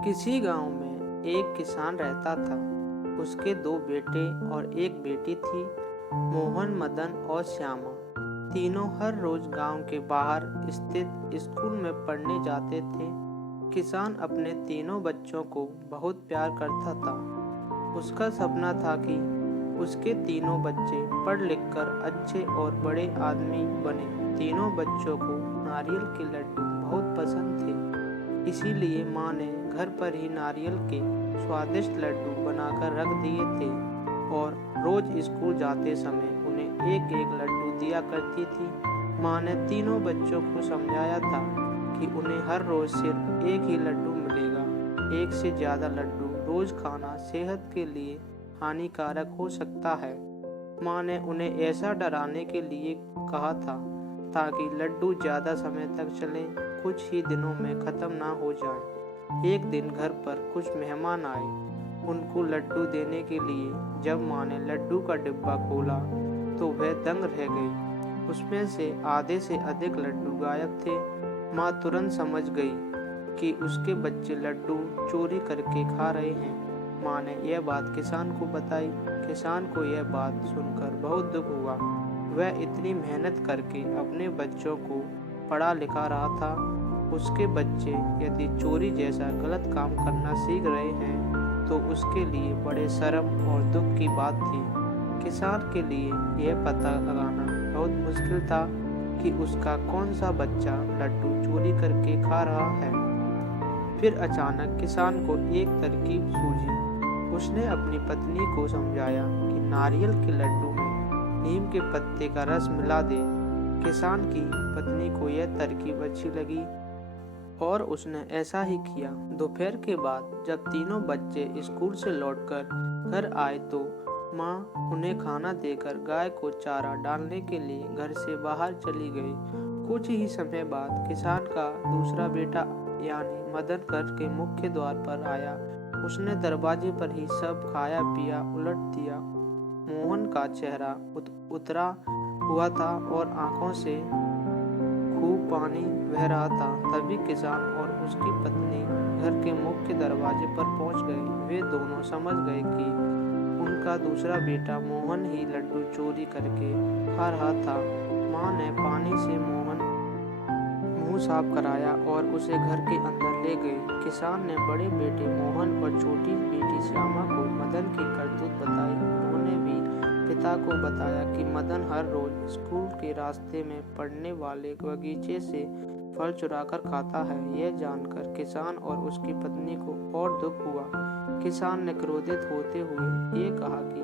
किसी गांव में एक किसान रहता था। उसके 2 बेटे और एक बेटी थी, मोहन, मदन और श्यामा। तीनों हर रोज गांव के बाहर स्थित स्कूल में पढ़ने जाते थे। किसान अपने तीनों बच्चों को बहुत प्यार करता था। उसका सपना था कि उसके तीनों बच्चे पढ़ लिख कर अच्छे और बड़े आदमी बने। तीनों बच्चों को नारियल के लड्डू बहुत पसंद थे, इसीलिए माँ ने घर पर ही नारियल के स्वादिष्ट लड्डू बनाकर रख दिए थे और रोज स्कूल जाते समय उन्हें एक एक लड्डू दिया करती थी। माँ ने तीनों बच्चों को समझाया था कि उन्हें हर रोज सिर्फ एक ही लड्डू मिलेगा। एक से ज्यादा लड्डू रोज खाना सेहत के लिए हानिकारक हो सकता है। माँ ने उन्हें ऐसा डराने के लिए कहा था ताकि लड्डू ज्यादा समय तक चले, कुछ ही दिनों में खत्म ना हो जाए। एक दिन घर पर कुछ मेहमान आए, उनको लड्डू देने के लिए। जब माँ ने लड्डू का डिब्बा खोला तो वह दंग रह गई। उसमें से आधे से अधिक लड्डू गायब थे। माँ तुरंत समझ गई कि उसके बच्चे लड्डू चोरी करके खा रहे हैं। माँ ने यह बात किसान को बताई। किसान को यह बात सुनकर बहुत दुख हुआ। वह इतनी मेहनत करके अपने बच्चों को पढ़ा लिखा रहा था। उसके बच्चे यदि चोरी जैसा गलत काम करना सीख रहे हैं तो उसके लिए बड़े शर्म और दुख की बात थी। किसान के लिए यह पता लगाना बहुत मुश्किल था कि उसका कौन सा बच्चा लड्डू चोरी करके खा रहा है। फिर अचानक किसान को एक तरकीब सूझी। उसने अपनी पत्नी को समझाया कि नारियल के लड्डू में नीम के पत्ते का रस मिला दे। किसान की पत्नी को यह तरकीब अच्छी लगी और उसने ऐसा ही किया। दोपहर के बाद जब तीनों बच्चे स्कूल से लौटकर घर आए तो माँ उन्हें खाना देकर गाय को चारा डालने के लिए घर से बाहर चली गई। कुछ ही समय बाद किसान का दूसरा बेटा यानी मदन घर के मुख्य द्वार पर आया। उसने दरवाजे पर ही सब खाया पिया उलट दिया। मोहन का चेहरा उतरा हुआ था और आंखों से खूब पानी बह रहा था। तभी किसान और उसकी पत्नी घर के मुख्य दरवाजे पर पहुंच गए। वे दोनों समझ गए कि उनका दूसरा बेटा मोहन ही लड्डू चोरी करके खा रहा था। माँ ने पानी से मोहन मुंह साफ कराया और उसे घर के अंदर ले गई। किसान ने बड़े बेटे मोहन और छोटी बेटी श्यामा को मदन की करतूत बताई। उन्होंने भी पिता को बताया कि मदन हर रोज स्कूल के रास्ते में पड़ने वाले बगीचे से फल चुराकर खाता है। यह जानकर किसान और उसकी पत्नी को और दुख हुआ। किसान ने क्रोधित होते हुए ये कहा कि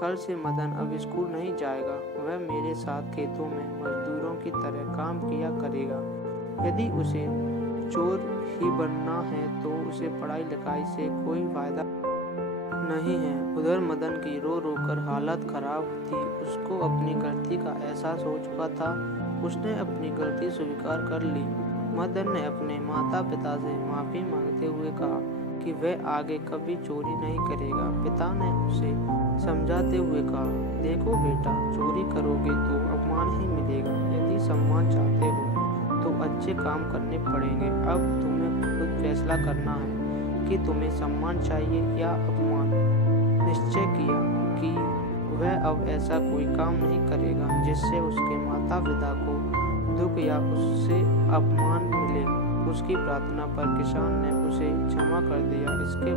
कल से मदन अब स्कूल नहीं जाएगा। वह मेरे साथ खेतों में मजदूरों की तरह काम किया करेगा। यदि उसे चोर ही बनना है तो उसे पढ़ाई लिखाई से कोई फायदा नहीं है। उधर मदन की रो रो कर हालत खराब थी। उसको अपनी गलती का एहसास हो चुका था। उसने अपनी गलती स्वीकार कर ली। मदन ने अपने माता पिता से माफी मांगते हुए कहा कि वह आगे कभी चोरी नहीं करेगा। पिता ने उसे समझाते हुए कहा, देखो बेटा, चोरी करोगे तो अपमान ही मिलेगा। यदि सम्मान चाहते हो तो अच्छे काम करने पड़ेंगे। अब तुम्हें खुद फैसला करना है कि तुम्हें सम्मान चाहिए या अपमान। निश्चय किया कि वह अब ऐसा कोई काम नहीं करेगा जिससे उसके माता पिता को दुख या उससे अपमान मिले। उसकी प्रार्थना पर किसान ने उसे क्षमा कर दिया। इसके